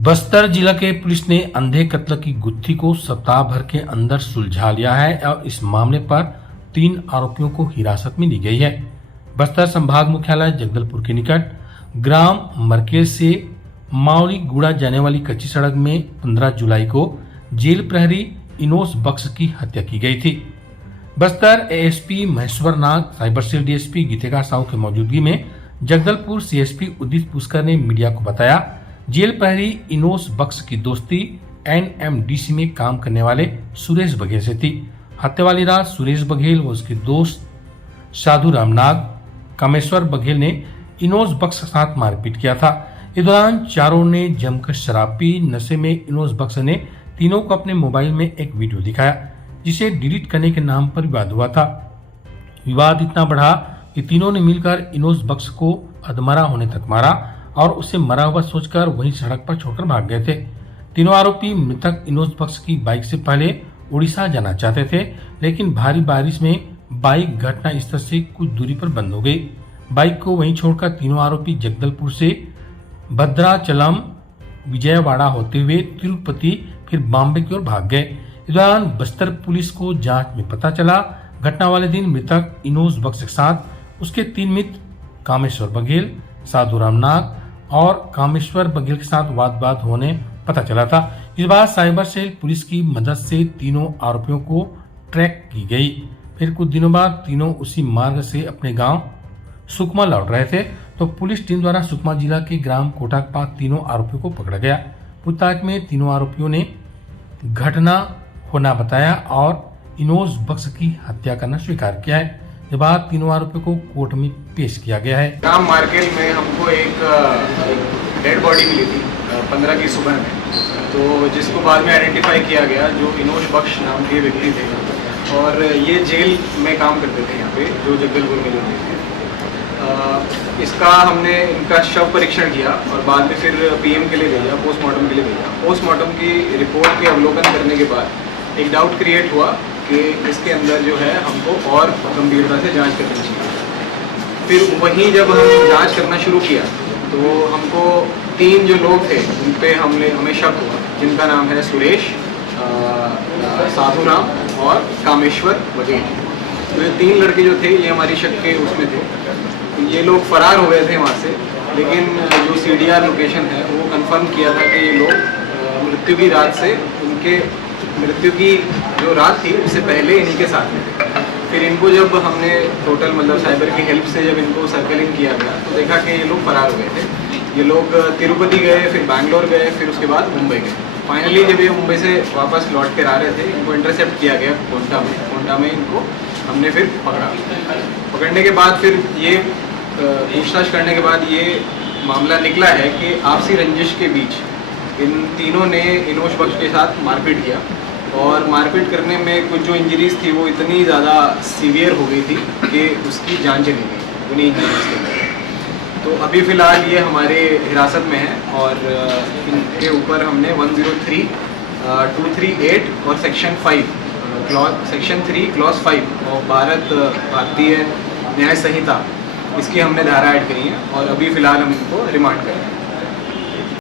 बस्तर जिला के पुलिस ने अंधे कत्ल की गुत्थी को सप्ताह भर के अंदर सुलझा लिया है और इस मामले पर 3 आरोपियों को हिरासत में ली गई है। बस्तर संभाग मुख्यालय जगदलपुर के निकट ग्राम मरकेल से मावली गुड़ा जाने वाली कच्ची सड़क में 15 जुलाई को जेल प्रहरी इनोस बख्श की हत्या की गई थी। बस्तर एएसपी महेश्वर नाग, साइबर सेल डीएसपी गीतेकार साहू की मौजूदगी में जगदलपुर सीएसपी उदित पुष्कर ने मीडिया को बताया, जेल प्रहरी इनोस बख्श की दोस्ती एनएमडीसी में काम करने वाले सुरेश बघेल से थी। हत्या वाली रात सुरेश बघेल व उसके दोस्त साधु रामनाग, कामेश्वर बघेल ने इनोस बख्श के साथ मारपीट किया था। इस दौरान चारों ने जमकर शराब पी। नशे में इनोस बख्श ने तीनों को अपने मोबाइल में एक वीडियो दिखाया, जिसे डिलीट करने के नाम पर विवाद हुआ था। विवाद इतना बढ़ा कि तीनों ने मिलकर इनोस बख्श को अधमरा होने तक मारा और उसे मरा हुआ सोचकर वहीं सड़क पर छोड़कर भाग गए थे। तीनों आरोपी मृतक इनोस बख्श की बाइक से पहले उड़ीसा जाना चाहते थे, लेकिन भारी बारिश में बाइक घटनास्थल से कुछ दूरी पर बंद हो गई। बाइक को वहीं छोड़कर तीनों आरोपी जगदलपुर से भद्राचलम विजयवाड़ा होते हुए तिरुपति फिर बॉम्बे की ओर भाग गए। इस दौरान बस्तर पुलिस को जांच में पता चला, घटना वाले दिन मृतक इनोस बख्श के साथ उसके 3 मित्र कामेश्वर बघेल, साधु रामनाग और कामेश्वर बघेल के साथ वाद होने पता चला था। इस बार साइबर सेल पुलिस की मदद से तीनों आरोपियों को ट्रैक की गई। फिर कुछ दिनों बाद तीनों उसी मार्ग से अपने गांव सुकमा लौट रहे थे, तो पुलिस टीम द्वारा सुकमा जिला के ग्राम कोटा के पास तीनों आरोपियों को पकड़ा गया। पूछताछ में तीनों आरोपियों ने घटना होना बताया और इनोस बख्श की हत्या करना स्वीकार किया है। के बाद तीनों आरोपियों को कोर्ट में पेश किया गया है। ग्राम मार्केल में हमको एक डेड बॉडी मिली थी 15 की सुबह में, तो जिसको बाद में आइडेंटिफाई किया गया जो इनोस बख्श नाम के व्यक्ति थे और ये जेल में काम करते थे यहाँ पे, जो जगदलपुर में रहते थे। इसका हमने इनका शव परीक्षण किया और बाद में फिर पीएम के लिए भेजा, पोस्टमार्टम के लिए भेजा। पोस्टमार्टम की रिपोर्ट के अवलोकन करने के बाद एक डाउट क्रिएट हुआ कि इसके अंदर जो है हमको और गंभीरता से जांच करनी चाहिए। फिर वहीं जब हम जांच करना शुरू किया तो हमको 3 जो लोग थे उन पे हमें शक हुआ, जिनका नाम है सुरेश, साधुराम और कामेश्वर बघेल। तो ये 3 लड़के जो थे ये हमारी शक के उसमें थे। तो ये लोग फरार हो गए थे वहाँ से, लेकिन जो सीडीआर लोकेशन है वो कंफर्म किया था कि ये लोग मृत्यु की रात से उनके मृत्यु की जो रात थी उससे पहले इन्हीं के साथ में थे। फिर इनको जब हमने टोटल मतलब साइबर की हेल्प से जब इनको सर्कलिंग किया गया तो देखा कि ये लोग फरार हो गए थे। ये लोग तिरुपति गए, फिर बैंगलोर गए, फिर उसके बाद मुंबई गए। फाइनली जब ये मुंबई से वापस लौट कर आ रहे थे, इनको इंटरसेप्ट किया गया कोंटा में इनको हमने फिर पकड़ा। पकड़ने के बाद फिर ये पूछताछ करने के बाद ये मामला निकला है कि आपसी रंजिश के बीच इन तीनों ने इनोस बख्श के साथ मारपीट किया और मारपीट करने में कुछ जो इंजरीज थी वो इतनी ज़्यादा सीवियर हो गई थी कि उसकी जान चली गई उन्हीं इंजरीज के अंदर। तो अभी फ़िलहाल ये हमारे हिरासत में है और इनके ऊपर हमने 103, 238 और सेक्शन 3 क्लॉज 5 और भारतीय न्याय संहिता इसकी हमने धारा ऐड करी है और अभी फ़िलहाल हम इनको रिमांड कर रहे हैं।